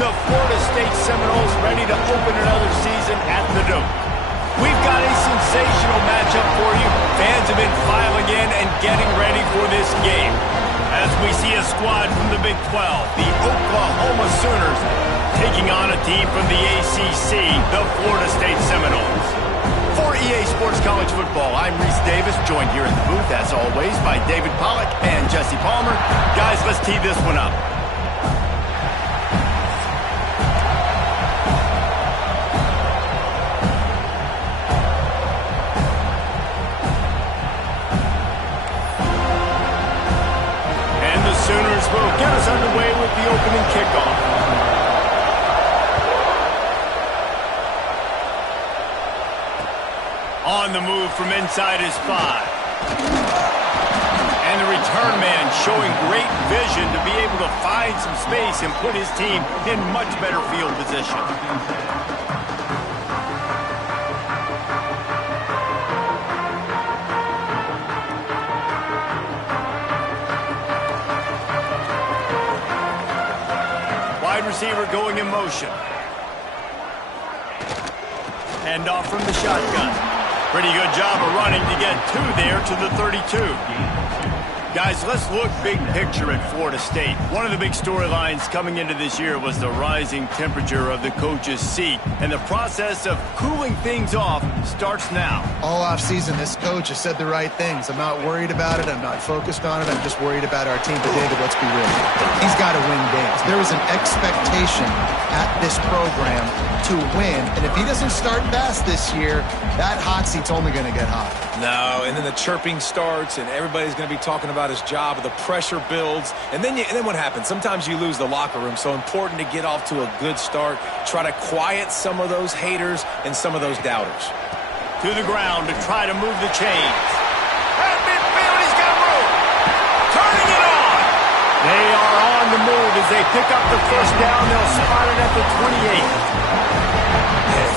the Florida State Seminoles ready to open another season at the Dome. We've got a sensational matchup for you. Fans have been filing in and getting ready for this game. As we see a squad from the Big 12, the Oklahoma Sooners taking on a team from the ACC, the Florida State Seminoles. For EA Sports College Football, I'm Reese Davis, joined here in the booth, as always, by David Pollack and Jesse Palmer. Guys, let's tee this one up. Sooners will get us underway with the opening kickoff. On the move from inside his 5. And the return man showing great vision to be able to find some space and put his team in much better field position. Receiver going in motion. Hand off from the shotgun. Pretty good job of running to get 2 there to the 32. Guys, let's look big picture at Florida State. One of the big storylines coming into this year was the rising temperature of the coach's seat. And the process of cooling things off starts now. All offseason, this coach has said the right things. I'm not worried about it. I'm not focused on it. I'm just worried about our team. But David, let's be real. He's got to win games. There is an expectation at this program to win. And if he doesn't start fast this year, that hot seat's only going to get hot. No, and then the chirping starts, and everybody's going to be talking about his job, and the pressure builds, and then what happens? Sometimes you lose the locker room, so important to get off to a good start, try to quiet some of those haters and some of those doubters. To the ground to try to move the chains. At midfield, he's got room. Turning it on. They are on the move as they pick up the first down. They'll spot it at the 28.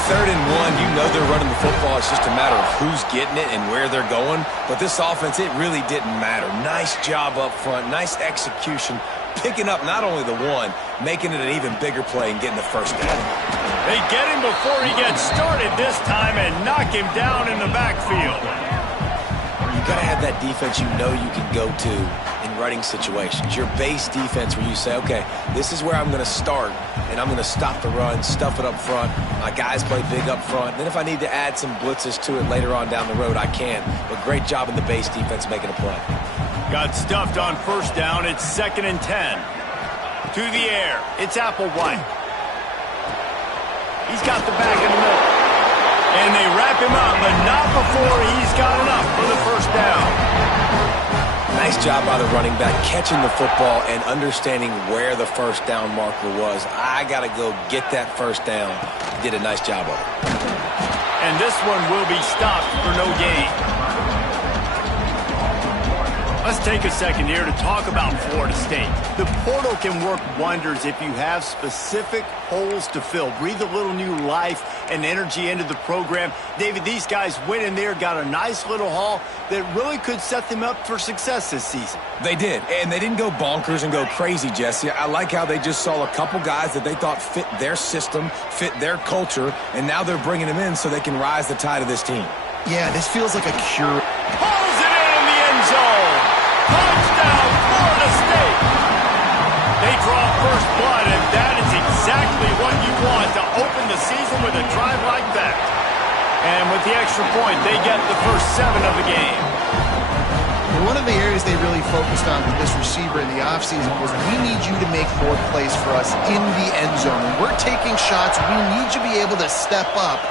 3rd and 1, you know they're running the football. It's just a matter of who's getting it and where they're going. But this offense, it really didn't matter. Nice job up front, nice execution, picking up not only the 1, making it an even bigger play and getting the first down. They get him before he gets started this time and knock him down in the backfield. You got to have that defense you know you can go to in running situations. Your base defense where you say, okay, this is where I'm going to start, and I'm going to stop the run, stuff it up front. My guys play big up front. Then if I need to add some blitzes to it later on down the road, I can. But great job in the base defense making a play. Got stuffed on first down. It's 2nd and 10. To the air. It's Applewhite. He's got the back in the middle. And they wrap him up, but not before he's got enough for the first down. Nice job by the running back catching the football and understanding where the first down marker was. I got to go get that first down. Did a nice job of it. And this one will be stopped for no gain. Let's take a second here to talk about Florida State. The portal can work wonders if you have specific holes to fill. Breathe a little new life and energy into the program. David, these guys went in there, got a nice little haul that really could set them up for success this season. They did, and they didn't go bonkers and go crazy, Jesse. I like how they just saw a couple guys that they thought fit their system, fit their culture, and now they're bringing them in so they can rise the tide of this team. Yeah, this feels like a cure. Pulls it in the end zone. Touchdown, Florida State. They draw first blood, and that is exactly what you want to open the season with a drive like that. And with the extra point, they get the first 7 of the game. One of the areas they really focused on with this receiver in the offseason was we need you to make more plays for us in the end zone. When we're taking shots, we need you to be able to step up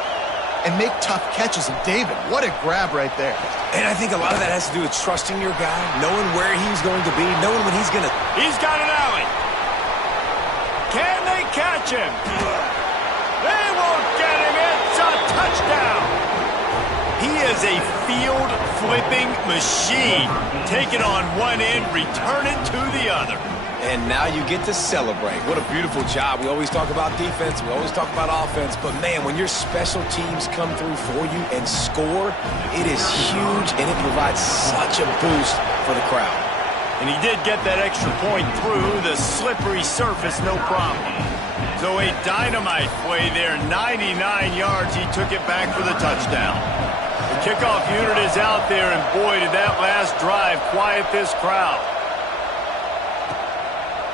and make tough catches. And David, what a grab right there. And I think a lot of that has to do with trusting your guy, knowing where he's going to be, knowing when he's going to... He's got an alley. Can they catch him? They won't get him. It's a touchdown. He is a field-flipping machine. Take it on one end, return it to the other. And now you get to celebrate. What a beautiful job. We always talk about defense. We always talk about offense. But, man, when your special teams come through for you and score, it is huge, and it provides such a boost for the crowd. And he did get that extra point through the slippery surface, no problem. So a dynamite play there, 99 yards. He took it back for the touchdown. The kickoff unit is out there, and boy, did that last drive quiet this crowd.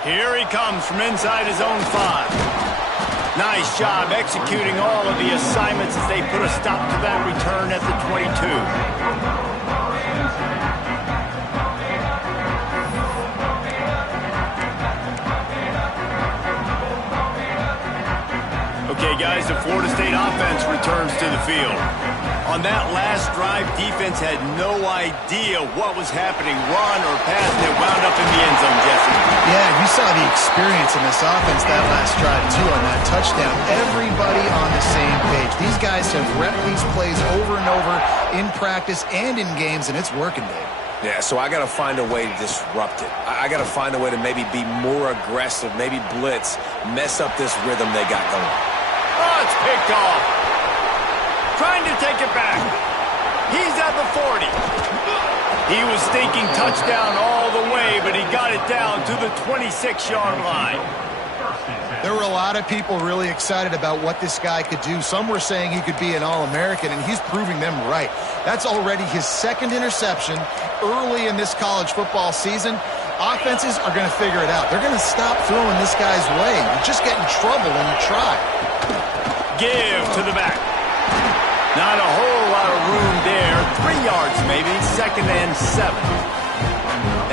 Here he comes from inside his own 5. Nice job executing all of the assignments as they put a stop to that return at the 22. Okay, guys, the Florida State offense returns to the field. On that last drive, defense had no idea what was happening, run or pass, and it wound up in the end zone, Jesse. Yeah, you saw the experience in this offense that last drive, too, on that touchdown. Everybody on the same page. These guys have repped these plays over and over in practice and in games, and it's working, Dave. Yeah, so I got to find a way to disrupt it. I got to find a way to maybe be more aggressive, maybe blitz, mess up this rhythm they got going. Oh, it's picked off. Trying to take it back. He's at the 40. He was thinking touchdown all the way, but he got it down to the 26-yard line. There were a lot of people really excited about what this guy could do. Some were saying he could be an All-American, and he's proving them right. That's already his second interception early in this college football season. Offenses are going to figure it out. They're going to stop throwing this guy's way. You just get in trouble when you try. Give to the back. Not a whole lot of room there. 3 yards maybe, 2nd and 7.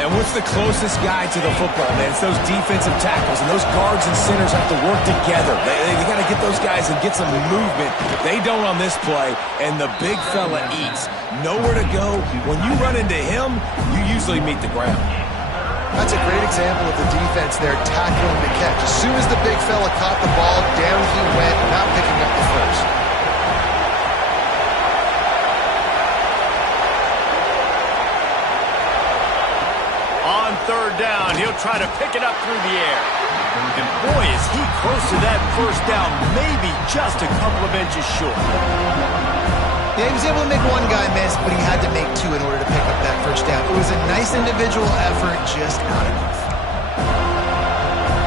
And what's the closest guy to the football, man? It's those defensive tackles, and those guards and centers have to work together. They got to get those guys and get some movement. They don't on this play, and the big fella eats. Nowhere to go. When you run into him, you usually meet the ground. That's a great example of the defense there tackling the catch. As soon as the big fella caught the ball, down he went, not picking up the first. On 3rd down, he'll try to pick it up through the air. And boy, is he close to that first down, maybe just a couple of inches short. Yeah, he was able to make one guy miss, but he had to make 2 in order to pick up that first down. It was a nice individual effort, just not enough.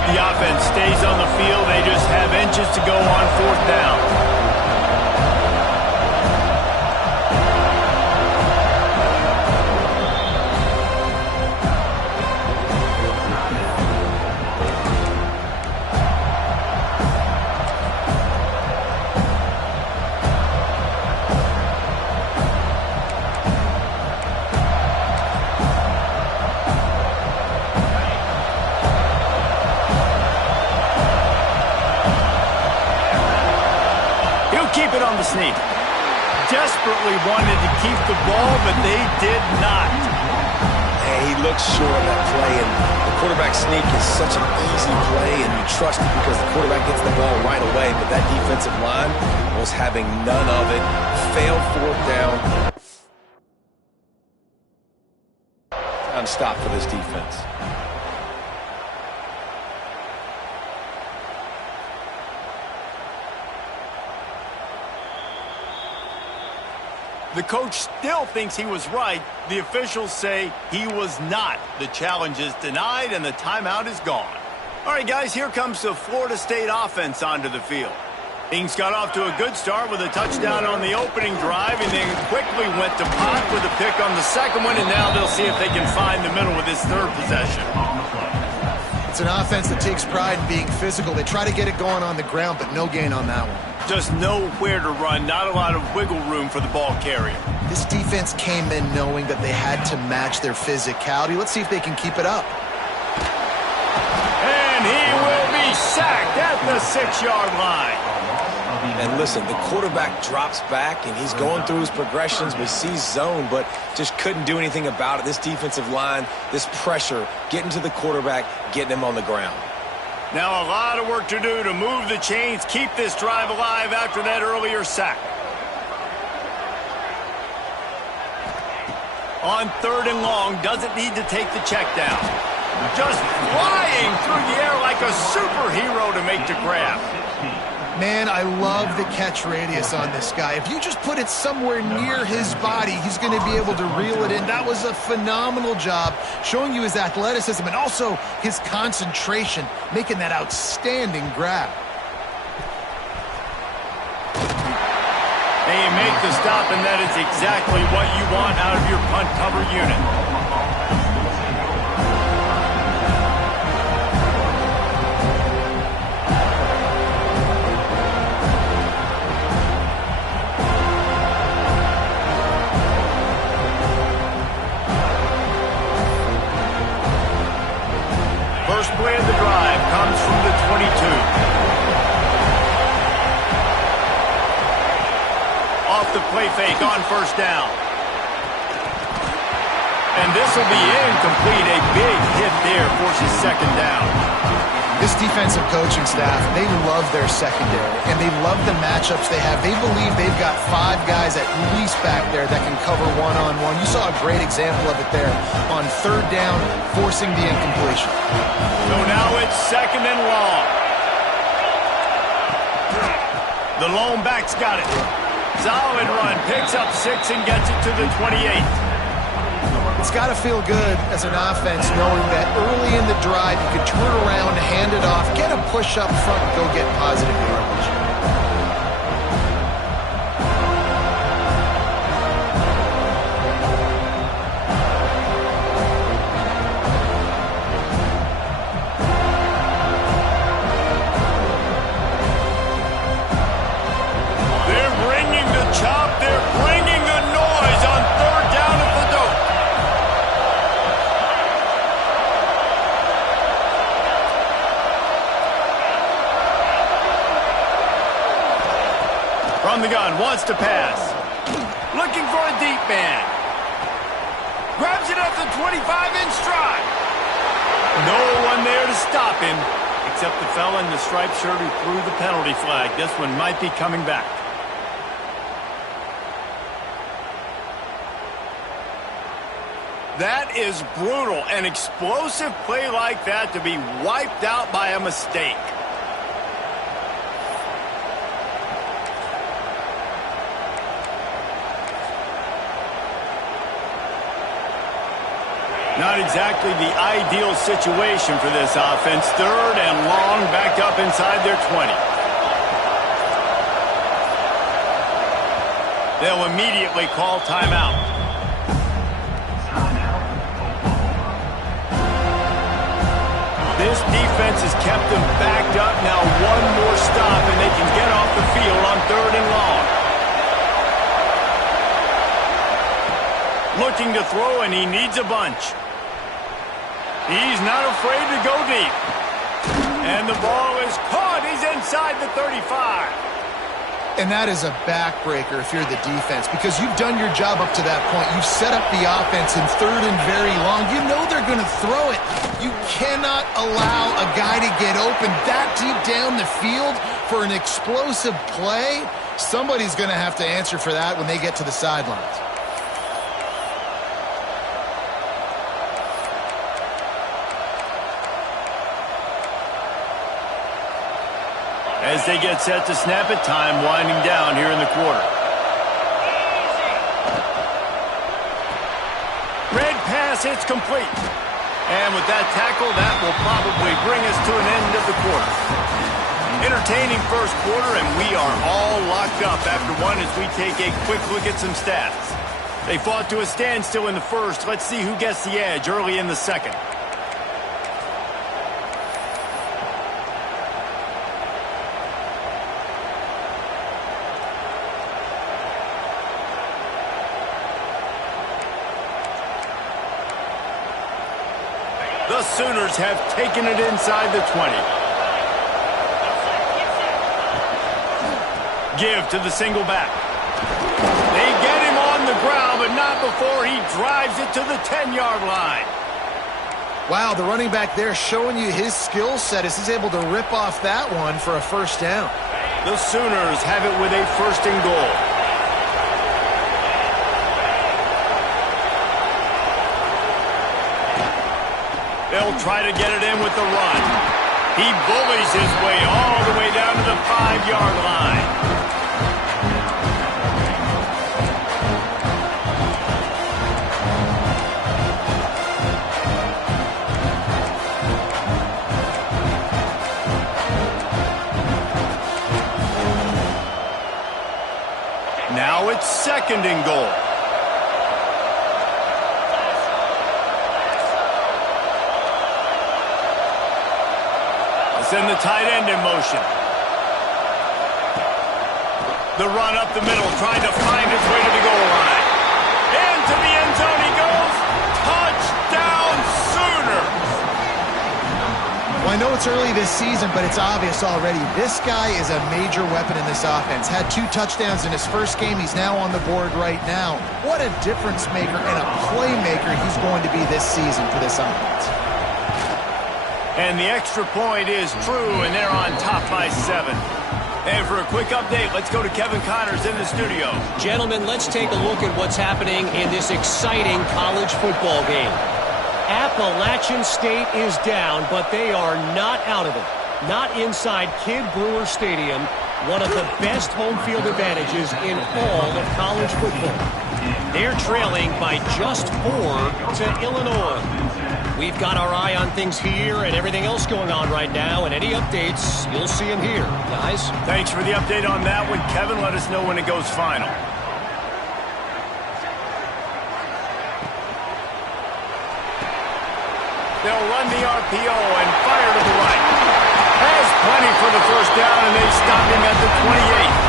The offense stays on the field. They just have inches to go on 4th down. Keep it on the sneak. Desperately wanted to keep the ball, but they did not. Hey, he looks short of that play, and the quarterback sneak is such an easy play, and you trust it because the quarterback gets the ball right away, but that defensive line was having none of it. Failed 4th down. Time to stop for this defense. The coach still thinks he was right. The officials say he was not. The challenge is denied, and the timeout is gone. All right, guys, here comes the Florida State offense onto the field. Things got off to a good start with a touchdown on the opening drive, and then quickly went to pot with a pick on the second one, and now they'll see if they can find the middle with this 3rd possession. It's an offense that takes pride in being physical. They try to get it going on the ground, but no gain on that one. Just nowhere to run, not a lot of wiggle room for the ball carrier. This defense came in knowing that they had to match their physicality. Let's see if they can keep it up. And he will be sacked at the 6-yard line. And listen, the quarterback drops back, and he's going through his progressions. We see zone, but just couldn't do anything about it. This defensive line, this pressure, getting to the quarterback, getting him on the ground. Now a lot of work to do to move the chains, keep this drive alive after that earlier sack. On 3rd and long, doesn't need to take the check down. Just flying through the air like a superhero to make the grab. Man, I love the catch radius on this guy. If you just put it somewhere near his body, he's going to be able to reel it in. That was a phenomenal job, showing you his athleticism and also his concentration, making that outstanding grab. And you make the stop, and that is exactly what you want out of your punt cover unit. First play of the drive comes from the 22. Off the play fake on first down. And this will be incomplete. A big hit there forces second down. This defensive coaching staff, they love their secondary, and they love the matchups they have. They believe they've got 5 guys at least back there that can cover one-on-one. You saw a great example of it there on third down, forcing the incompletion. So now it's second and long. The lone back's got it. Solid run, picks up 6 and gets it to the 28. It's got to feel good as an offense knowing that early in the drive you could turn around, hand it off, get a push up front, and go get positive yardage. From the gun, wants to pass. Looking for a deep man. Grabs it at the 25 in stride. No one there to stop him, except the fella in the striped shirt who threw the penalty flag. This one might be coming back. That is brutal. An explosive play like that to be wiped out by a mistake. Not exactly the ideal situation for this offense. Third and long, backed up inside their 20. They'll immediately call timeout. This defense has kept them backed up. Now one more stop, and they can get off the field on third and long. Looking to throw, and he needs a bunch. He's not afraid to go deep. And the ball is caught. He's inside the 35. And that is a backbreaker if you're the defense, because you've done your job up to that point. You've set up the offense in third and very long. You know they're going to throw it. You cannot allow a guy to get open that deep down the field for an explosive play. Somebody's going to have to answer for that when they get to the sidelines. As they get set to snap it, time winding down here in the quarter. Red pass, it's complete. And with that tackle, that will probably bring us to an end of the quarter. Entertaining first quarter, and we are all locked up after one as we take a quick look at some stats. They fought to a standstill in the first. Let's see who gets the edge early in the second. The Sooners have taken it inside the 20. Give to the single back. They get him on the ground, but not before he drives it to the 10-yard line. Wow, the running back there showing you his skill set as he's able to rip off that one for a first down. The Sooners have it with a first and goal. They'll try to get it in with the run. He bullies his way all the way down to the 5-yard line. Now it's 2nd and goal. Send the tight end in motion. The run up the middle, trying to find his way to the goal line. Into the end zone he goes. Touchdown Sooners! Well, I know it's early this season, but it's obvious already. This guy is a major weapon in this offense. Had 2 touchdowns in his first game. He's now on the board right now. What a difference maker and a playmaker he's going to be this season for this offense. And the extra point is true, and they're on top by 7. And for a quick update, let's go to Kevin Connors in the studio. Gentlemen, let's take a look at what's happening in this exciting college football game. Appalachian State is down, but they are not out of it. Not inside Kidd Brewer Stadium, one of the best home field advantages in all of college football. They're trailing by just 4 to Illinois. We've got our eye on things here and everything else going on right now, and any updates, you'll see them here, guys. Thanks for the update on that one, Kevin. Let us know when it goes final. They'll run the RPO and fire to the right. Has plenty for the first down, and they stop him at the 28.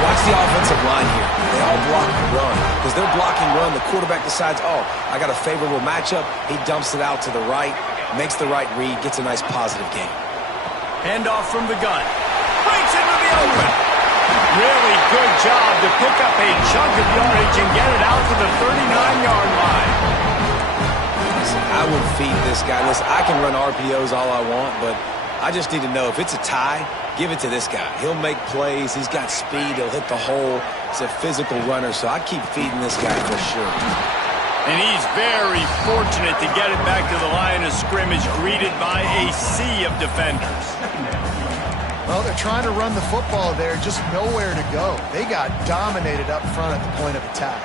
Watch the offensive line here. They all block and run. Because they're blocking run, the quarterback decides, oh, I got a favorable matchup. He dumps it out to the right, makes the right read, gets a nice positive gain. Handoff from the gun. Breaks into the open. Really good job to pick up a chunk of yardage and get it out to the 39-yard line. Listen, I would feed this guy. Listen, I can run RPOs all I want, but I just need to know if it's a tie, give it to this guy. He'll make plays. He's got speed. He'll hit the hole. He's a physical runner, so I keep feeding this guy for sure. And he's very fortunate to get it back to the line of scrimmage, greeted by a sea of defenders. Well, they're trying to run the football there, just nowhere to go. They got dominated up front at the point of attack.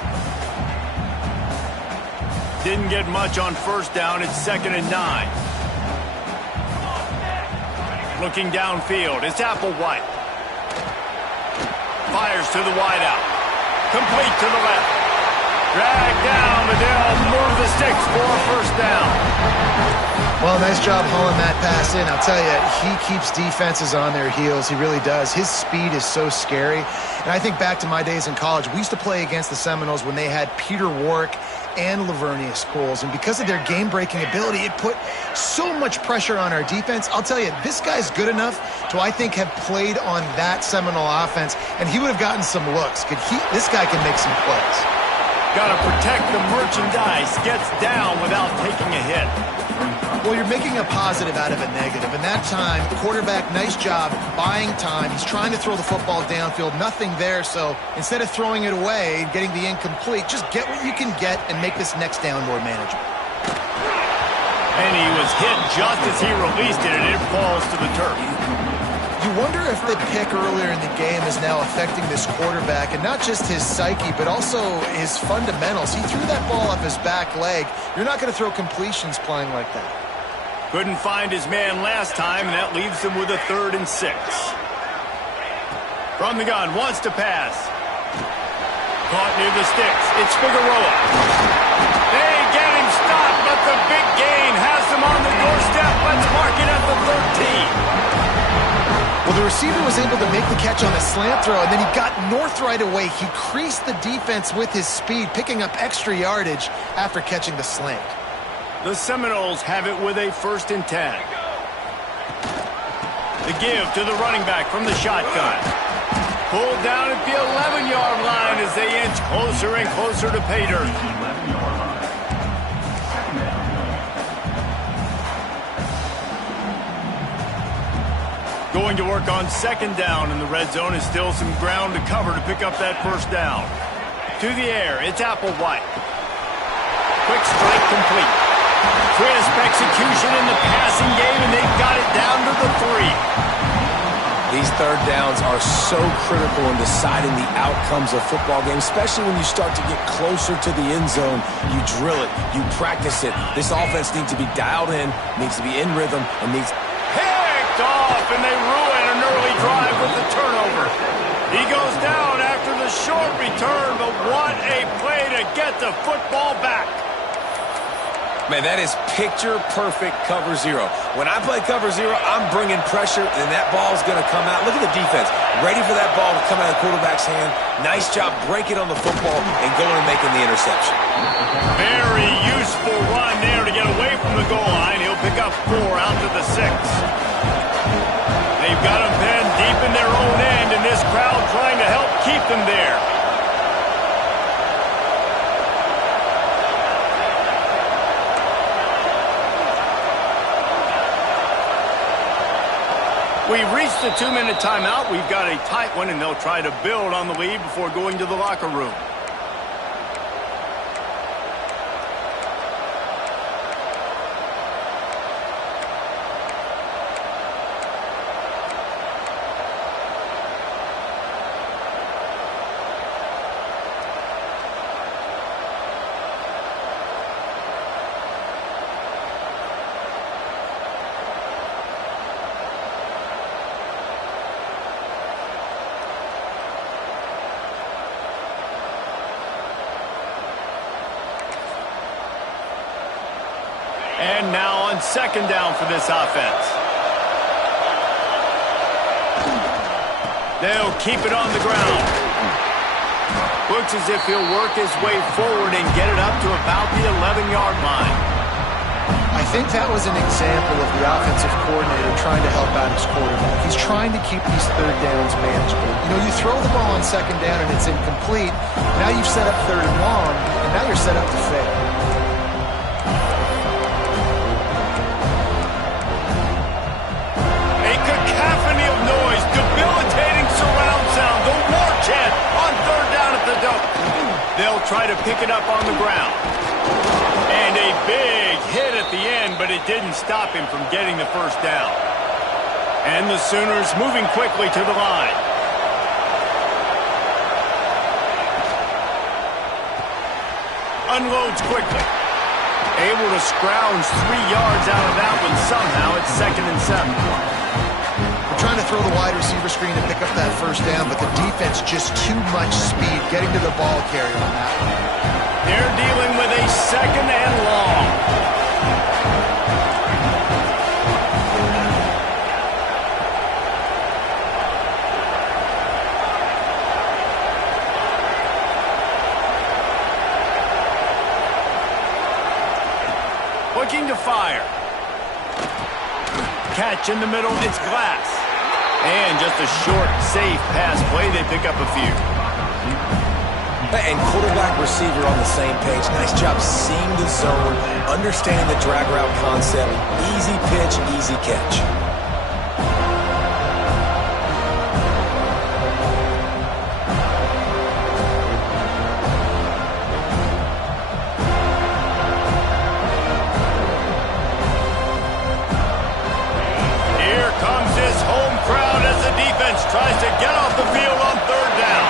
Didn't get much on first down. It's 2nd and 9. Looking downfield, it's Applewhite. Fires to the wideout. Complete to the left. Drag down, but they'll move the sticks for a first down. Well, nice job hauling that pass in. I'll tell you, he keeps defenses on their heels. He really does. His speed is so scary. And I think back to my days in college. We used to play against the Seminoles when they had Peter Warrick and Lavernius Coles. And because of their game-breaking ability, it put so much pressure on our defense. I'll tell you, this guy's good enough to, I think, have played on that Seminole offense, and he would have gotten some looks. This guy can make some plays. Got to protect the merchandise. Gets down without taking a hit. Well, you're making a positive out of a negative. And that time, quarterback, nice job buying time. He's trying to throw the football downfield. Nothing there. So instead of throwing it away and getting the incomplete, just get what you can get and make this next down more manageable. And he was hit just as he released it, and it falls to the turf. You wonder if the pick earlier in the game is now affecting this quarterback, and not just his psyche, but also his fundamentals. He threw that ball off his back leg. You're not going to throw completions playing like that. Couldn't find his man last time, and that leaves him with a 3rd and 6. From the gun, wants to pass. Caught near the sticks. It's Figueroa. They get him stopped, but the big gain has him on the doorstep. Let's mark it at the 13. Well, the receiver was able to make the catch on a slant throw, and then he got north right away. He creased the defense with his speed, picking up extra yardage after catching the slant. The Seminoles have it with a 1st and 10. The give to the running back from the shotgun. Pulled down at the 11-yard line as they inch closer and closer to pay dirt. Going to work on 2nd down, and the red zone is still some ground to cover to pick up that first down. To the air, it's Applewhite. Quick strike complete. Crisp execution in the passing game, and they've got it down to the 3. These 3rd downs are so critical in deciding the outcomes of football games, especially when you start to get closer to the end zone. You drill it, you practice it. This offense needs to be dialed in, needs to be in rhythm, and needs... Off, and they ruin an early drive with the turnover. He goes down after the short return, but what a play to get the football back. Man, that is picture-perfect cover zero. When I play cover zero, I'm bringing pressure, and that ball's going to come out. Look at the defense. Ready for that ball to come out of the quarterback's hand. Nice job breaking on the football and going and making the interception. Very useful run there to get away from the goal line. He'll pick up 4 out to the 6. They've got him pinned deep in their own end, and this crowd trying to help keep them there. We've reached the 2-minute timeout. We've got a tight one, and they'll try to build on the lead before going to the locker room. And now on 2nd down for this offense. They'll keep it on the ground. Looks as if he'll work his way forward and get it up to about the 11-yard line. I think that was an example of the offensive coordinator trying to help out his quarterback. He's trying to keep these 3rd downs manageable. You know, you throw the ball on 2nd down and it's incomplete. Now you've set up 3rd and long, and now you're set up to fail. Debilitating surround sound. The war chant on 3rd down at the Dome. They'll try to pick it up on the ground. And a big hit at the end, but it didn't stop him from getting the 1st down. And the Sooners moving quickly to the line. Unloads quickly. Able to scrounge 3 yards out of that one somehow. It's 2nd and 7. Trying to throw the wide receiver screen to pick up that 1st down, but the defense just too much speed getting to the ball carrier on that one. They're dealing with a 2nd and long. Looking to fire. Catch in the middle, it's Glass. And just a short, safe pass play. They pick up a few. And quarterback, receiver on the same page. Nice job seeing the zone, understanding the drag route concept. Easy pitch, easy catch. Tries to get off the field on 3rd down.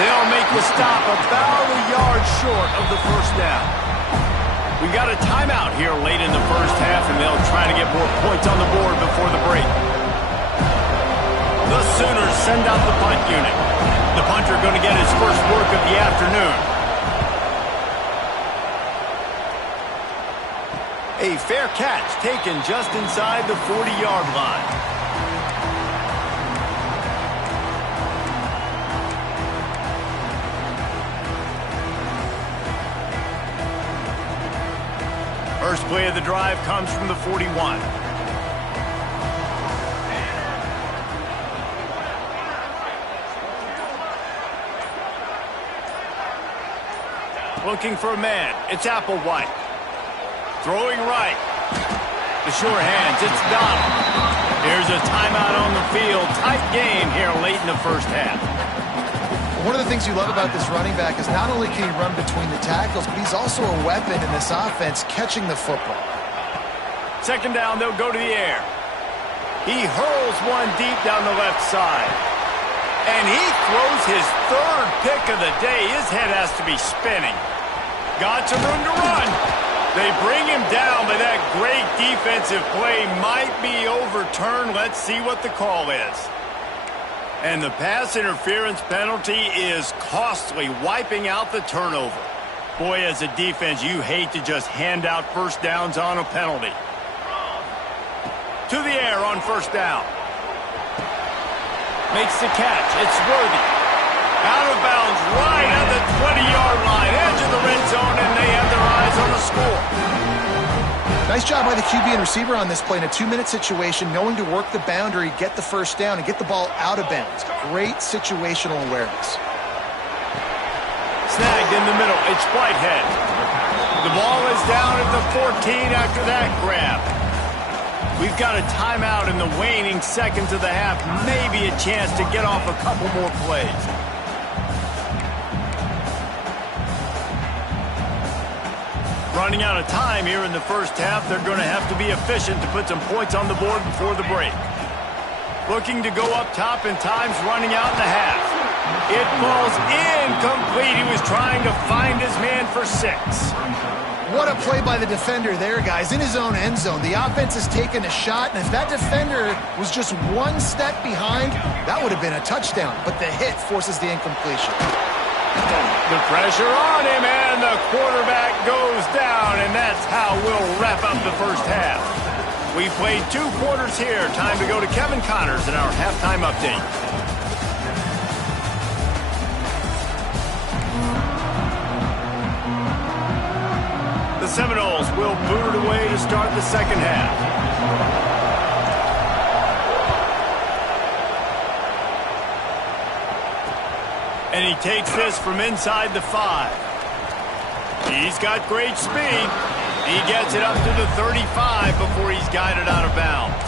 They'll make the stop about a yard short of the 1st down. We got a timeout here late in the 1st half, and they'll try to get more points on the board before the break. The Sooners send out the punt unit. The punter going to get his first work of the afternoon. A fair catch taken just inside the 40-yard line. First play of the drive comes from the 41. Looking for a man. It's Applewhite. Throwing right. The sure hands. It's Donald. Here's a timeout on the field. Tight game here late in the 1st half. One of the things you love about this running back is not only can he run between the tackles, but he's also a weapon in this offense catching the football. 2nd down, they'll go to the air. He hurls one deep down the left side. And he throws his 3rd pick of the day. His head has to be spinning. Got some room to run. They bring him down, but that great defensive play might be overturned. Let's see what the call is. And the pass interference penalty is costly, wiping out the turnover. Boy, as a defense, you hate to just hand out first downs on a penalty. To the air on first down. Makes the catch. It's Worthy. Out of bounds right at the 20-yard line. Edge of the red zone, and they have their eyes on the score. Nice job by the QB and receiver on this play in a 2-minute situation, knowing to work the boundary, get the first down, and get the ball out of bounds. Great situational awareness. Snagged in the middle. It's Whitehead. The ball is down at the 14 after that grab. We've got a timeout in the waning seconds of the half. Maybe a chance to get off a couple more plays. Running out of time here in the first half. They're going to have to be efficient to put some points on the board before the break. Looking to go up top, and time's running out in the half. It falls incomplete. He was trying to find his man for 6. What a play by the defender there, guys. In his own end zone. The offense has taken a shot, and if that defender was just one step behind, that would have been a touchdown. But the hit forces the incompletion. The pressure on him, and the quarterback goes down, and that's how we'll wrap up the first half. We've played 2 quarters here. Time to go to Kevin Connors in our halftime update. The Seminoles will boot it away to start the second half. And he takes this from inside the 5. He's got great speed. He gets it up to the 35 before he's guided out of bounds.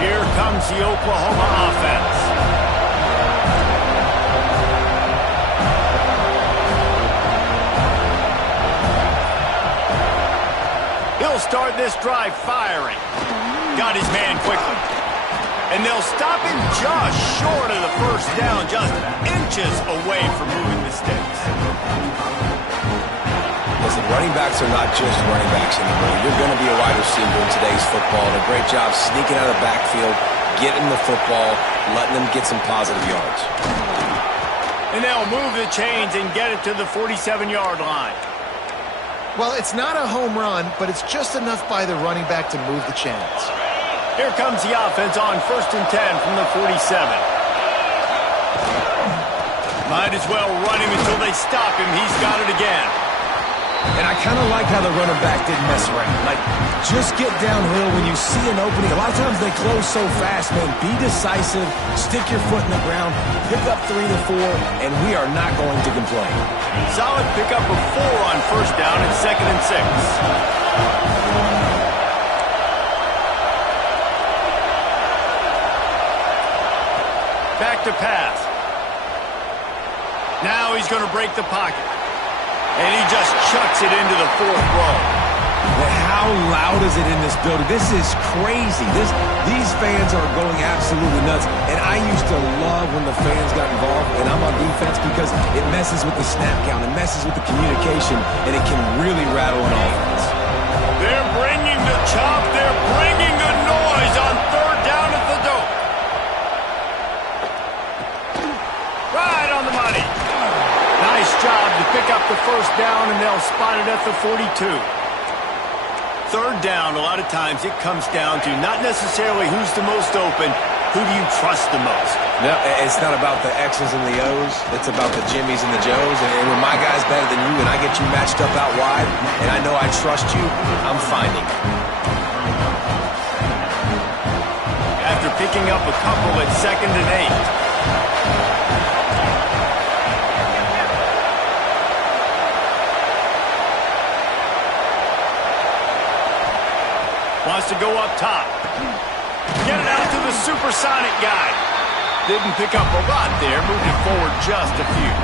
Here comes the Oklahoma offense. He'll start this drive firing. Got his man quickly. And they'll stop him just short of the first down, just inches away from moving the sticks. Listen, running backs are not just running backs anymore. You're going to be a wide receiver in today's football. And a great job sneaking out of the backfield, getting the football, letting them get some positive yards. And they'll move the chains and get it to the 47-yard line. Well, it's not a home run, but it's just enough by the running back to move the chains. Here comes the offense on 1st and 10 from the 47. Might as well run him until they stop him. He's got it again. And I kind of like how the running back didn't mess around. Like, just get downhill when you see an opening. A lot of times they close so fast, man. Be decisive, stick your foot in the ground, pick up 3 to 4, and we are not going to complain. Solid pickup of 4 on first down and 2nd and 6. Back to pass. Now he's going to break the pocket. And he just chucks it into the 4th row. How loud is it in this building? This is crazy. These fans are going absolutely nuts. And I used to love when the fans got involved, and I'm on defense, because it messes with the snap count. It messes with the communication, and it can really rattle an offense. They're bringing the chop. They're bringing the noise on 3rd down at the Doak. Right on the money. Nice job to pick up the first down, and they'll spot it at the 42. 3rd down, a lot of times it comes down to not necessarily who's the most open, who do you trust the most? No, it's not about the X's and the O's. It's about the Jimmies and the Joes. And when my guy's better than you and I get you matched up out wide, and I know I trust you, I'm finding it. After picking up a couple at 2nd and 8. Wants to go up top. Get it out to the supersonic guy. Didn't pick up a lot there, moved it forward just a few.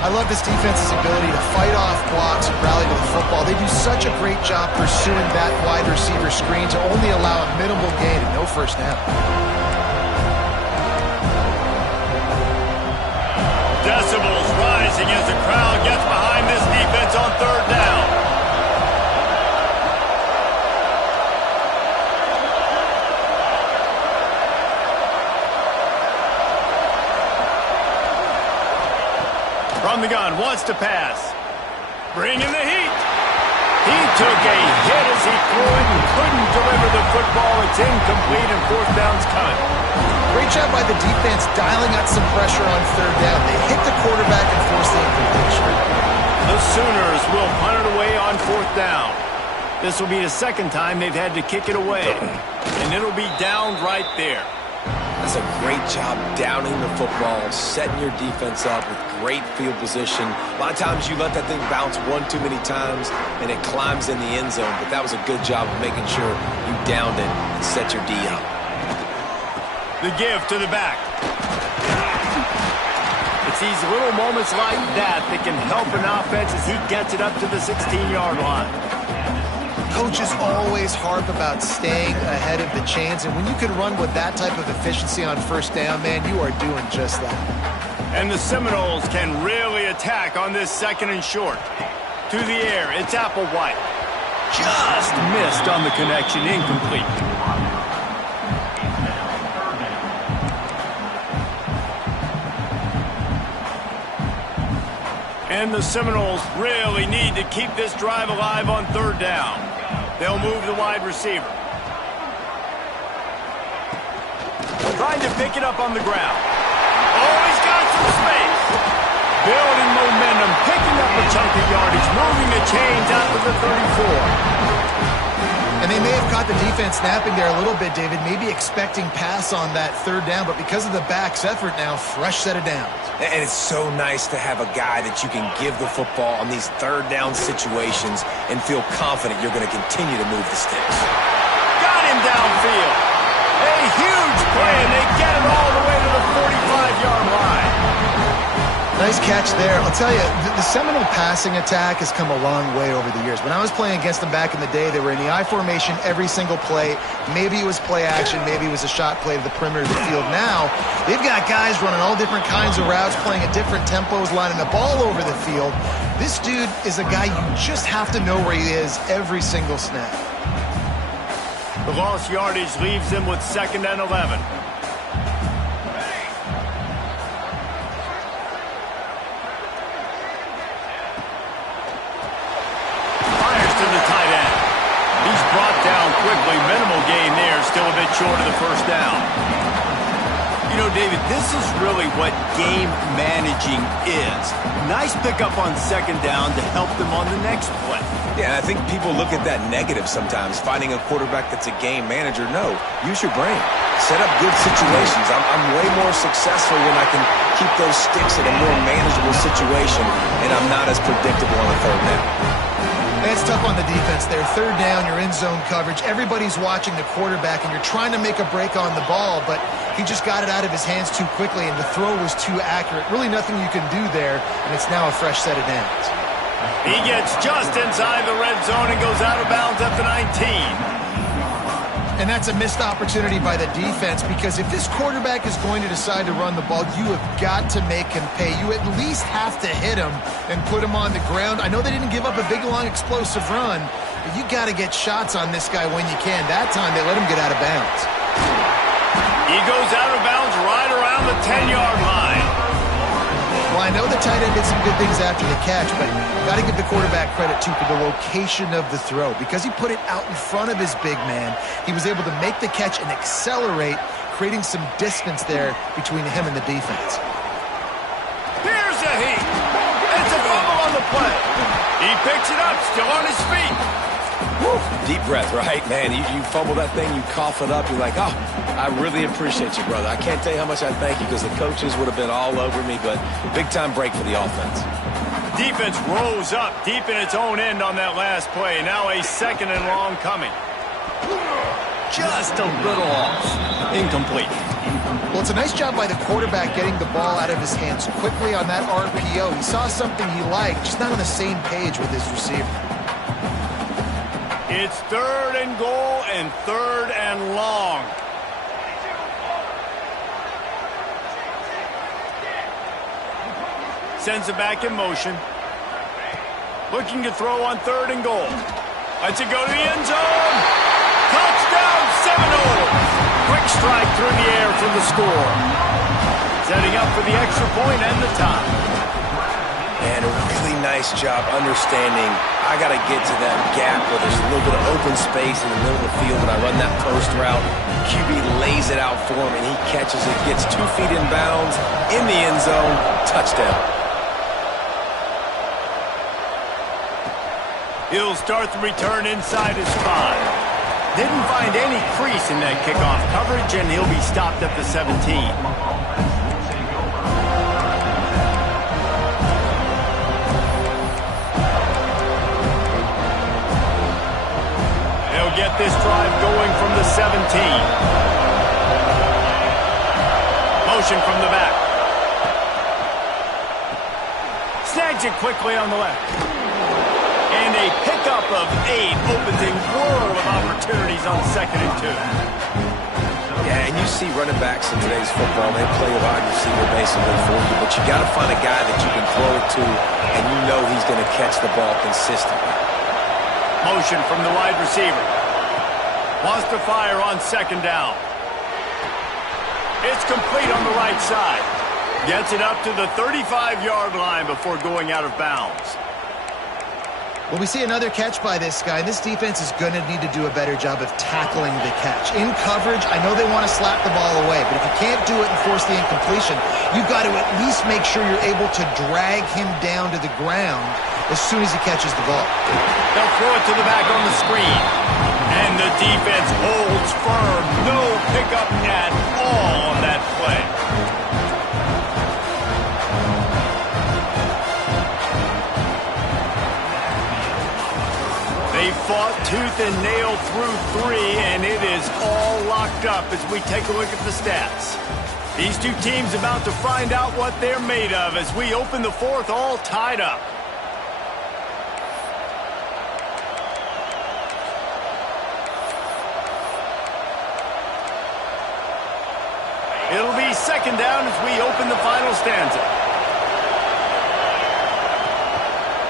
I love this defense's ability to fight off blocks and rally to the football. They do such a great job pursuing that wide receiver screen to only allow a minimal gain and no first down. Decibels rising as the crowd gets behind this defense on 3rd down. wants to pass. Bringing the heat. He took a hit as he threw it and couldn't deliver the football. It's incomplete and fourth down's coming. Great job by the defense dialing out some pressure on third down. They hit the quarterback and forced the incompletion. The Sooners will punt it away on fourth down. This will be the second time they've had to kick it away. And it'll be down right there. That's a great job downing the football, setting your defense up with great field position. A lot of times you let that thing bounce one too many times and it climbs in the end zone, but that was a good job of making sure you downed it and set your D up. The give to the back. It's these little moments like that that can help an offense as he gets it up to the 16-yard line. Coaches always harp about staying ahead of the chains, and when you can run with that type of efficiency on first down, man, you are doing just that. And the Seminoles can really attack on this second and short. To the air, it's Applewhite. Just missed on the connection, incomplete. And the Seminoles really need to keep this drive alive on third down. They'll move the wide receiver. Trying to pick it up on the ground. Oh, he's got some space. Building momentum, picking up a chunk of yardage, moving the chains out to the 34. And they may have caught the defense snapping there a little bit, David, maybe expecting pass on that third down, but because of the back's effort now, fresh set of downs. And it's so nice to have a guy that you can give the football on these third down situations and feel confident you're going to continue to move the sticks. Got him downfield. A huge play, and they get it all the way to the 45-yard line. Nice catch there. I'll tell you, the Seminole passing attack has come a long way over the years. When I was playing against them back in the day, they were in the I formation every single play. Maybe it was play action. Maybe it was a shot play to the perimeter of the field. Now, they've got guys running all different kinds of routes, playing at different tempos, lining the ball over the field. This dude is a guy you just have to know where he is every single snap. The lost yardage leaves them with 2nd and 11. Quickly, minimal gain there, still a bit short of the first down. You know, David, this is really what game managing is. Nice pickup on 2nd down to help them on the next play. Yeah, I think people look at that negative sometimes, finding a quarterback that's a game manager. No, use your brain. Set up good situations. I'm way more successful when I can keep those sticks in a more manageable situation, and I'm not as predictable on a third down. It's tough on the defense there. Third down, you're in zone coverage. Everybody's watching the quarterback, and you're trying to make a break on the ball, but he just got it out of his hands too quickly, and the throw was too accurate. Really nothing you can do there, and it's now a fresh set of downs. He gets just inside the red zone and goes out of bounds at the 19. And that's a missed opportunity by the defense, because if this quarterback is going to decide to run the ball, you have got to make him pay. You at least have to hit him and put him on the ground. I know they didn't give up a big, long, explosive run, but you got to get shots on this guy when you can. That time, they let him get out of bounds. He goes out of bounds right around the 10-yard line. Well, I know the tight end did some good things after the catch, but got to give the quarterback credit, too, for the location of the throw. Because he put it out in front of his big man, he was able to make the catch and accelerate, creating some distance there between him and the defense. Here's a heat. It's a fumble on the play. He picks it up, still on his feet. Woo. Deep breath, right? Man, you fumble that thing, you cough it up, you're like, oh, I really appreciate you, brother. I can't tell you how much I thank you, because the coaches would have been all over me, but big-time break for the offense. Defense rose up deep in its own end on that last play. Now a 2nd and long coming. Just a little off. Incomplete. Well, it's a nice job by the quarterback getting the ball out of his hands quickly on that RPO. He saw something he liked, just not on the same page with his receiver. It's 3rd and goal and 3rd and long. Sends it back in motion. Looking to throw on 3rd and goal. Lets it go to the end zone. Touchdown Seminoles. Quick strike through the air for the score. Setting up for the extra point and the tie. Yeah, and a really nice job understanding I got to get to that gap where there's a little bit of open space in the middle of the field when I run that post route. QB lays it out for him, and he catches it, gets 2 feet in bounds, in the end zone, touchdown. He'll start the return inside his 5. Didn't find any crease in that kickoff coverage, and he'll be stopped at the 17. They'll get this drive going from the 17. Motion from the back. Snags it quickly on the left. And a pickup of 8 opens a world of opportunities on 2nd and 2. Yeah, and you see running backs in today's football, they play a wide receiver basically for you, but you got to find a guy that you can throw it to, and you know he's going to catch the ball consistently. Motion from the wide receiver. Wants to fire on 2nd down. It's complete on the right side. Gets it up to the 35-yard line before going out of bounds. Well, we see another catch by this guy. This defense is going to need to do a better job of tackling the catch. In coverage, I know they want to slap the ball away, but if you can't do it and force the incompletion, you've got to at least make sure you're able to drag him down to the ground as soon as he catches the ball. They'll throw it to the back on the screen. And the defense holds firm. No pickup at all on that play. They fought tooth and nail through 3, and it is all locked up as we take a look at the stats. These two teams about to find out what they're made of as we open the 4th all tied up. It'll be 2nd down as we open the final stanza.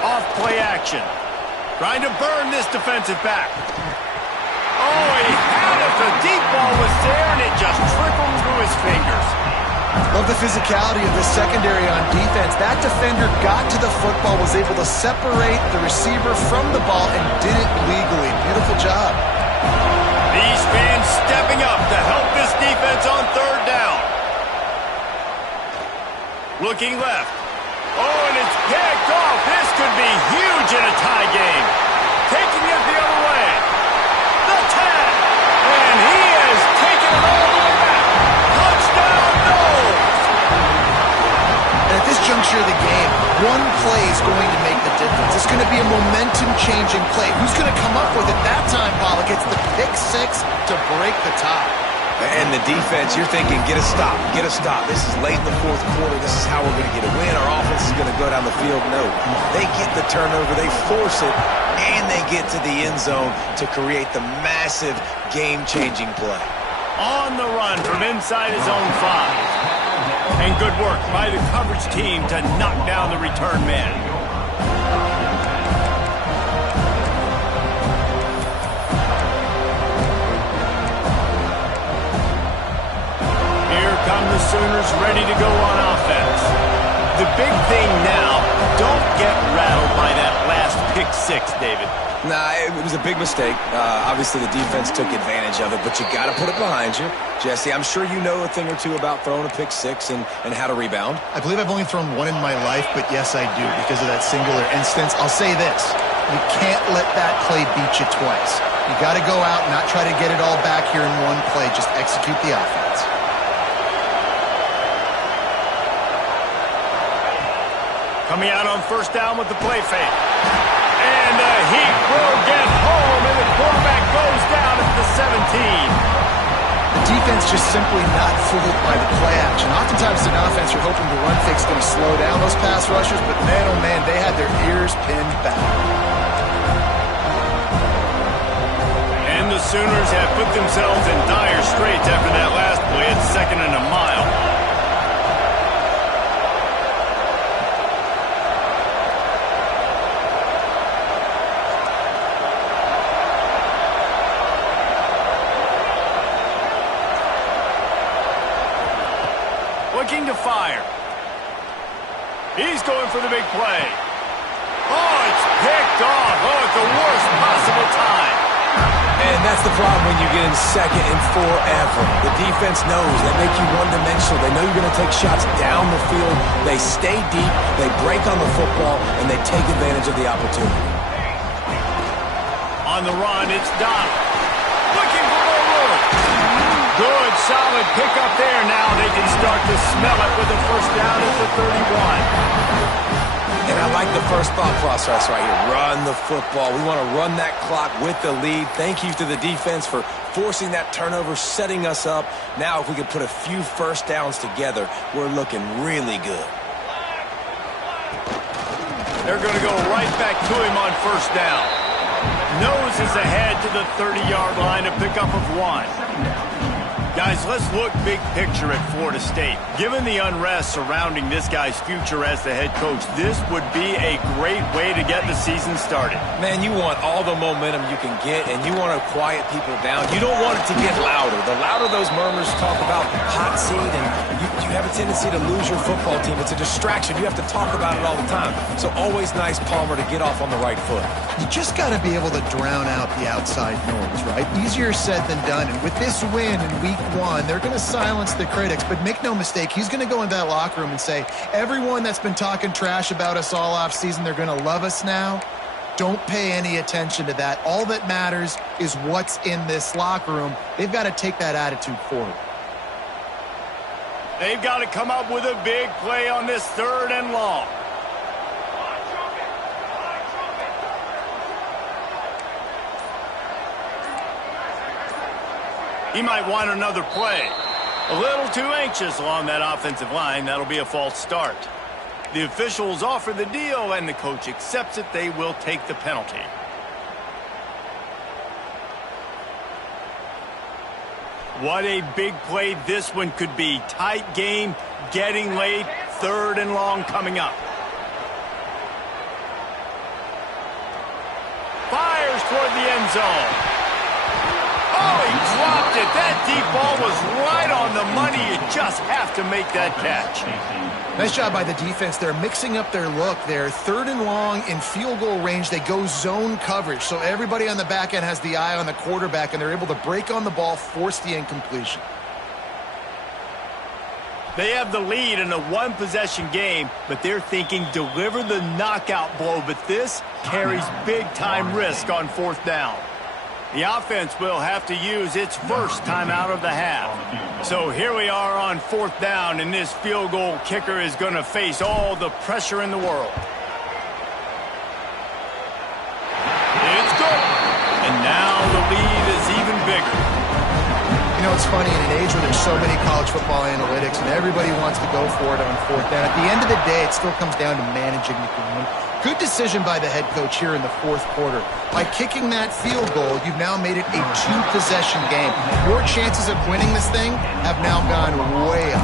Off play action. Trying to burn this defensive back. Oh, he had it. The deep ball was there, and it just trickled through his fingers. Love the physicality of the secondary on defense. That defender got to the football, was able to separate the receiver from the ball, and did it legally. Beautiful job. These fans stepping up to help this defense on 3rd down. Looking left. Oh, and it's picked off. This could be huge in a tie game. Taking it the other way. The tag. And he has taken it all the way back. Touchdown, Knowles. And at this juncture of the game, one play is going to make the difference. It's going to be a momentum-changing play. Who's going to come up with it that time, Pollock? It's the pick 6 to break the tie. And the defense, you're thinking, get a stop, get a stop. This is late in the 4th quarter. This is how we're going to get a win. Our offense is going to go down the field. No, they get the turnover, they force it, and they get to the end zone to create the massive game-changing play. On the run from inside his own 5. And good work by the coverage team to knock down the return man. The Sooners ready to go on offense. The big thing now, don't get rattled by that last pick 6, David. Nah, it was a big mistake. Obviously, the defense took advantage of it, but you got to put it behind you. Jesse, I'm sure you know a thing or two about throwing a pick 6 and how to rebound. I believe I've only thrown 1 in my life, but yes, I do because of that singular instance. I'll say this. You can't let that play beat you twice. You got to go out and not try to get it all back here in one play. Just execute the offense. Coming out on 1st down with the play fake. And the Heat will get home, and the quarterback goes down at the 17. The defense just simply not fooled by the play action. Oftentimes in offense, you're hoping the run fake's going to slow down those pass rushers, but man, oh man, they had their ears pinned back. And the Sooners have put themselves in dire straits after that last play at 2nd and a mile. Looking to fire. He's going for the big play. Oh, it's picked off. Oh, at the worst possible time. And that's the problem when you get in second and forever. The defense knows they make you one-dimensional. They know you're going to take shots down the field. They stay deep, they break on the football, and they take advantage of the opportunity. On the run, it's Donald. Looking for more room. Good, solid pickup there. Now they can start to smell it with a first down at the 31. And I like the first thought process right here. Run the football. We want to run that clock with the lead. Thank you to the defense for forcing that turnover, setting us up. Now if we could put a few first downs together, we're looking really good. They're going to go right back to him on first down. Nose is ahead to the 30-yard line, a pickup of 1. Guys, let's look big picture at Florida State. Given the unrest surrounding this guy's future as the head coach, this would be a great way to get the season started. Man, you want all the momentum you can get, and you want to quiet people down. You don't want it to get louder. The louder those murmurs talk about hot seat, and you have a tendency to lose your football team. It's a distraction. You have to talk about it all the time. So always nice, Palmer, to get off on the right foot. You just got to be able to drown out the outside noise, right? Easier said than done. And with this win in week 1, they're going to silence the critics. But make no mistake, he's going to go into that locker room and say, everyone that's been talking trash about us all offseason, they're going to love us now. Don't pay any attention to that. All that matters is what's in this locker room. They've got to take that attitude forward. They've got to come up with a big play on this 3rd and long. He might want another play. A little too anxious along that offensive line. That'll be a false start. The officials offer the deal, and the coach accepts it. They will take the penalty. What a big play this one could be. Tight game, getting late, 3rd and long coming up. Fires toward the end zone. Oh, he dropped it. That deep ball was right on the money. You just have to make that catch. Nice job by the defense. They're mixing up their look. They're 3rd and long in field goal range. They go zone coverage. So everybody on the back end has the eye on the quarterback, and they're able to break on the ball, force the incompletion. They have the lead in a one-possession game, but they're thinking deliver the knockout blow. But this carries big-time risk on 4th down. The offense will have to use its first timeout of the half. So here we are on 4th down, and this field goal kicker is going to face all the pressure in the world. It's good. And now the lead is even bigger. You know, it's funny, in an age where there's so many college football analytics and everybody wants to go for it on 4th down, at the end of the day, it still comes down to managing the game. Good decision by the head coach here in the 4th quarter. By kicking that field goal, you've now made it a 2-possession game. Your chances of winning this thing have now gone way up.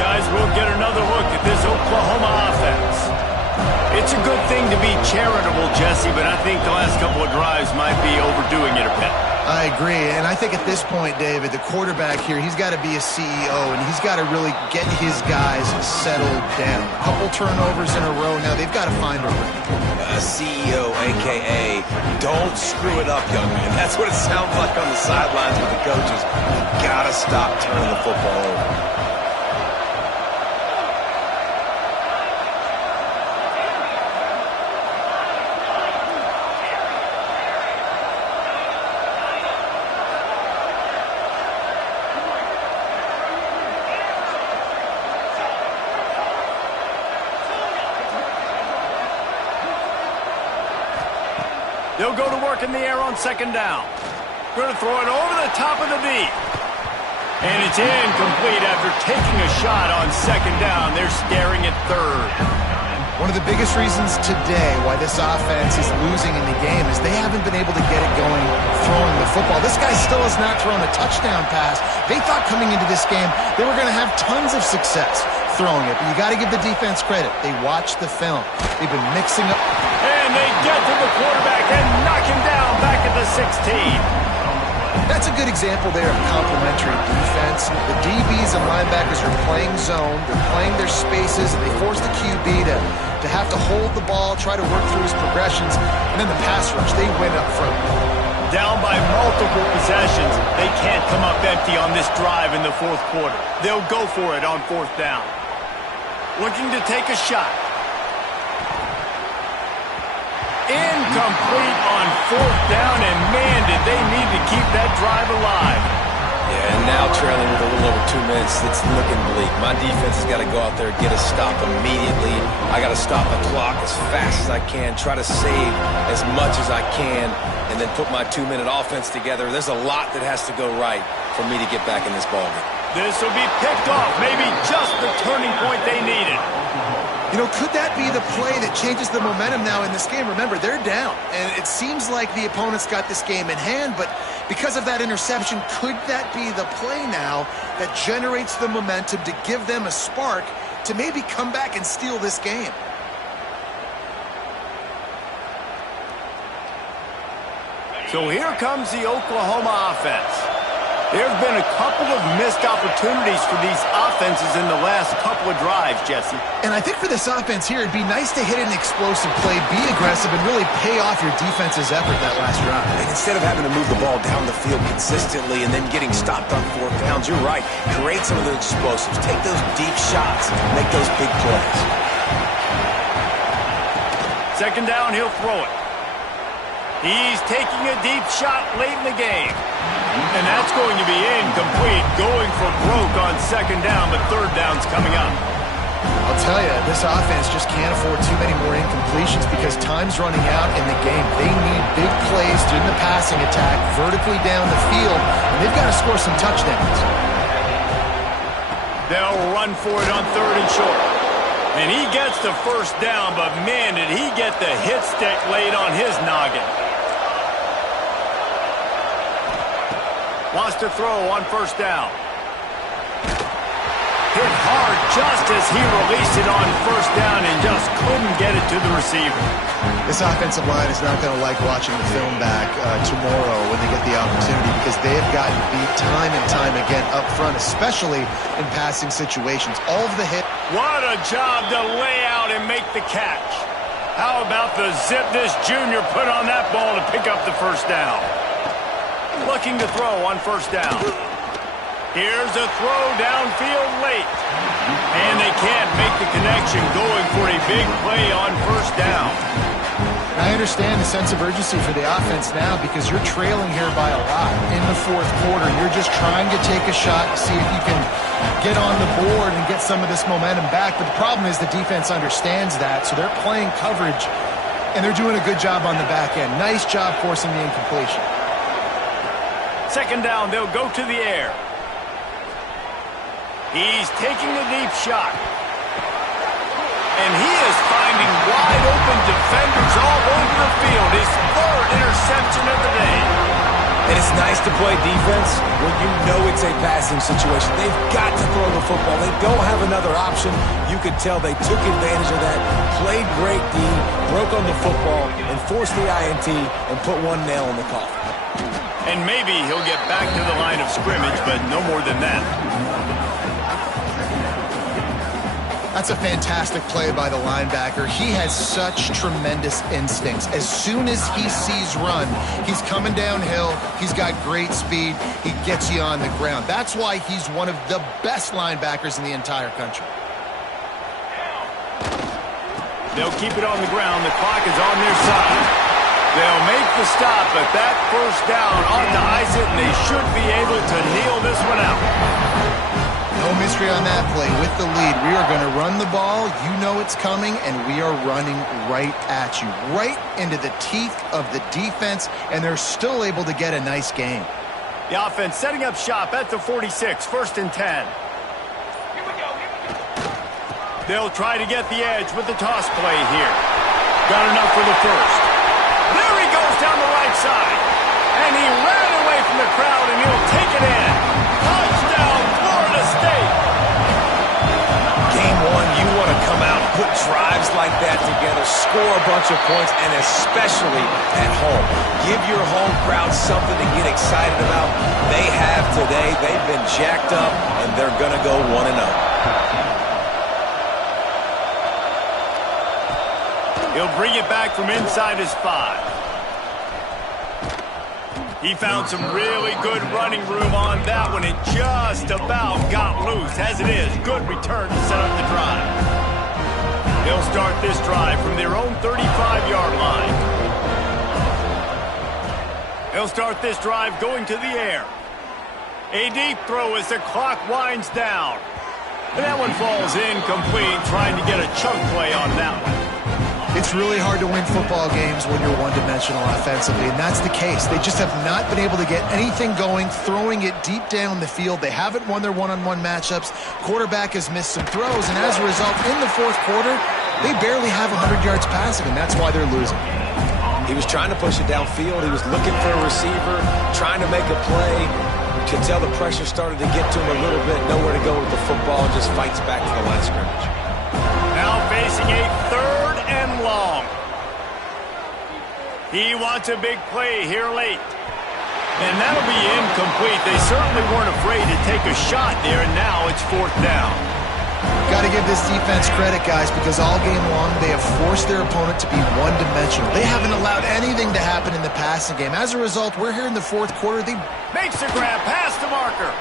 Guys, we'll get another look at this Oklahoma offense. It's a good thing to be charitable, Jesse, but I think the last couple of drives might be overdoing it a bit. I agree, and I think at this point, David, the quarterback here, he's got to be a CEO, and he's got to really get his guys settled down. A couple turnovers in a row now. They've got to find a rhythm. A CEO, a.k.a. don't screw it up, young man. That's what it sounds like on the sidelines with the coaches. You got to stop turning the football over. They'll go to work in the air on 2nd down. Going to throw it over the top of the deep. And it's incomplete after taking a shot on 2nd down. They're staring at 3rd. One of the biggest reasons today why this offense is losing in the game is they haven't been able to get it going throwing the football. This guy still has not thrown a touchdown pass. They thought coming into this game they were going to have tons of success throwing it. But you got to give the defense credit. They watched the film. They've been mixing up. And they get to the quarterback and knock him down back at the 16. That's a good example there of complementary defense. The DBs and linebackers are playing zone, they're playing their spaces, and they force the QB to have to hold the ball, try to work through his progressions, and then the pass rush, they win up front. Down by multiple possessions, they can't come up empty on this drive in the fourth quarter. They'll go for it on fourth down. Looking to take a shot. Incomplete on fourth down, and man, did they need to keep that drive alive. Yeah, and now trailing with a little over 2 minutes, it's looking bleak. My defense has got to go out there and get a stop immediately. I got to stop the clock as fast as I can, try to save as much as I can, and then put my 2-minute offense together. There's a lot that has to go right for me to get back in this ballgame. This will be picked off, maybe just the turning point they needed. You know, could that be the play that changes the momentum now in this game? Remember, they're down, and it seems like the opponent's got this game in hand, but because of that interception, could that be the play now that generates the momentum to give them a spark to maybe come back and steal this game? So here comes the Oklahoma offense. There have been a couple of missed opportunities for these offenses in the last couple of drives, Jesse. And I think for this offense here, it'd be nice to hit an explosive play, be aggressive, and really pay off your defense's effort that last drive. And instead of having to move the ball down the field consistently and then getting stopped on fourth downs, you're right. Create some of those explosives. Take those deep shots. Make those big plays. Second down, he'll throw it. He's taking a deep shot late in the game. And that's going to be incomplete, going for broke on second down, but third down's coming up. I'll tell you, this offense just can't afford too many more incompletions because time's running out in the game. They need big plays in the passing attack, vertically down the field, and they've got to score some touchdowns. They'll run for it on third and short. And he gets the first down, but man, did he get the hit stick laid on his noggin. Wants to throw on first down. Hit hard just as he released it on first down and just couldn't get it to the receiver. This offensive line is not going to like watching the film back tomorrow when they get the opportunity because they have gotten beat time and time again up front, especially in passing situations. All of the hit. What a job to lay out and make the catch. How about the zip this junior put on that ball to pick up the first down? Looking to throw on first down. Here's a throw downfield late. And they can't make the connection, going for a big play on first down. I understand the sense of urgency for the offense now because you're trailing here by a lot in the fourth quarter. You're just trying to take a shot to see if you can get on the board and get some of this momentum back. But the problem is the defense understands that, so they're playing coverage, and they're doing a good job on the back end. Nice job forcing the incompletion. Second down, they'll go to the air. He's taking a deep shot. And he is finding wide open defenders all over the field. His third interception of the day. And it's nice to play defense when you know it's a passing situation. They've got to throw the football. They don't have another option. You could tell they took advantage of that, played great D, broke on the football, and forced the INT and put one nail in the coffin. And maybe he'll get back to the line of scrimmage, but no more than that. That's a fantastic play by the linebacker. He has such tremendous instincts. As soon as he sees run, he's coming downhill. He's got great speed. He gets you on the ground. That's why he's one of the best linebackers in the entire country. They'll keep it on the ground. The clock is on their side. They'll make the stop, but that first down ought to ice it, and they should be able to kneel this one out. No mystery on that play. With the lead, we are going to run the ball. You know it's coming, and we are running right at you, right into the teeth of the defense, and they're still able to get a nice game. The offense setting up shop at the 46, first and 10. They'll try to get the edge with the toss play here. Got enough for the first. There he goes down the right side. And he ran away from the crowd, and he'll take it in. Touchdown, Florida State. Game one, you want to come out and put drives like that together, score a bunch of points, and especially at home. Give your home crowd something to get excited about. They have today. They've been jacked up, and they're going to go 1-0. He'll bring it back from inside his 5. He found some really good running room on that one. It just about got loose. As it is, good return to set up the drive. They'll start this drive from their own 35-yard line. They'll start this drive going to the air. A deep throw as the clock winds down. And that one falls incomplete, trying to get a chunk play on that one. It's really hard to win football games when you're one-dimensional offensively, and that's the case. They just have not been able to get anything going, throwing it deep down the field. They haven't won their one-on-one matchups. Quarterback has missed some throws, and as a result, in the fourth quarter, they barely have 100 yards passing, and that's why they're losing. He was trying to push it downfield. He was looking for a receiver, trying to make a play. You could tell the pressure started to get to him a little bit. Nowhere to go with the football, and just fights back to the line of scrimmage. Now facing a 3rd and long. He wants a big play here late. And that'll be incomplete. They certainly weren't afraid to take a shot there, and now it's 4th down. Got to give this defense credit, guys, because all game long they have forced their opponent to be one-dimensional. They haven't allowed anything to happen in the passing game. As a result, we're here in the fourth quarter. They makes the grab past the marker.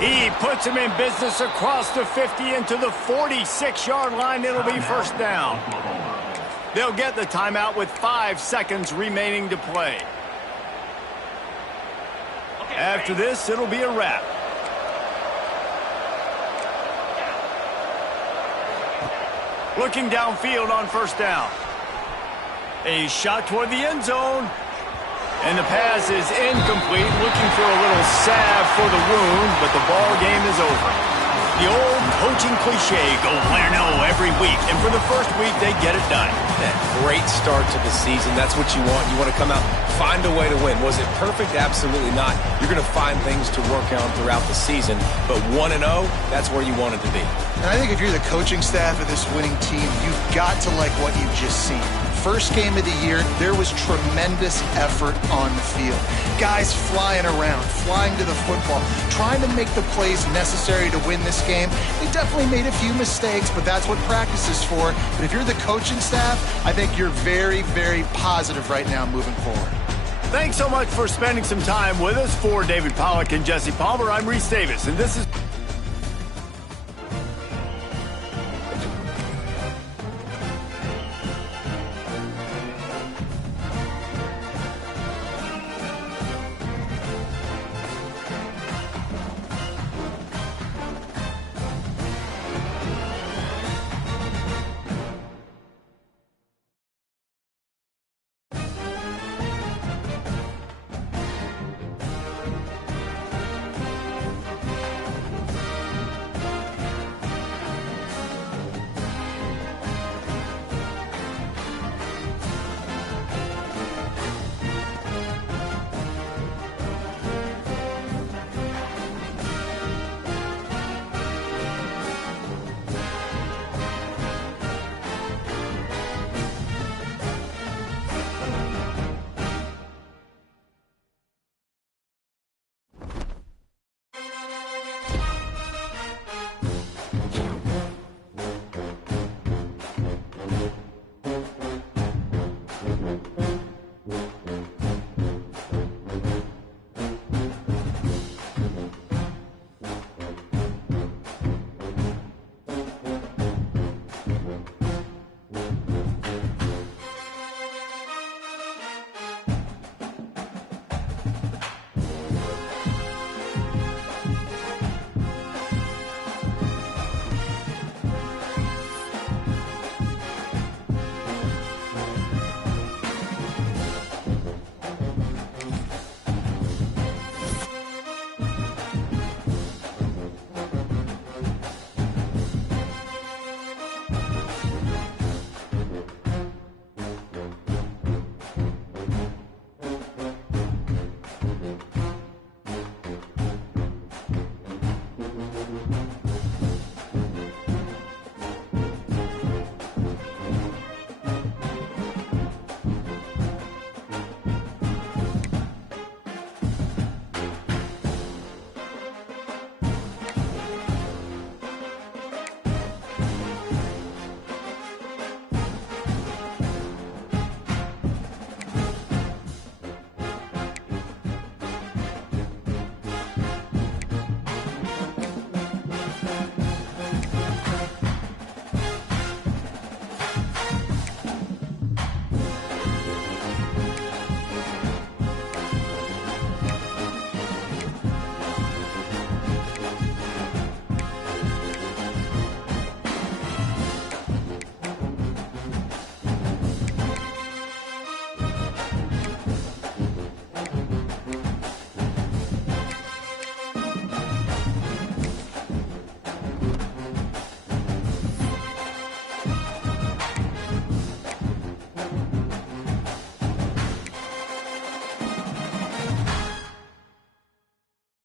He puts him in business across the 50 into the 46-yard line. It'll be 1st down. They'll get the timeout with 5 seconds remaining to play. After this, it'll be a wrap. Looking downfield on 1st down. A shot toward the end zone. And the pass is incomplete, looking for a little salve for the wound, but the ball game is over. The old coaching cliche, go 1-0 every week, and for the first week, they get it done. That great start to the season, that's what you want. You want to come out, find a way to win. Was it perfect? Absolutely not. You're going to find things to work on throughout the season, but 1-0, that's where you want it to be. And I think if you're the coaching staff of this winning team, you've got to like what you've just seen. First game of the year, there was tremendous effort on the field. Guys flying around, flying to the football, trying to make the plays necessary to win this game. They definitely made a few mistakes, but that's what practice is for. But if you're the coaching staff, I think you're very, very positive right now moving forward. Thanks so much for spending some time with us. For David Pollack and Jesse Palmer, I'm Reese Davis, and this is...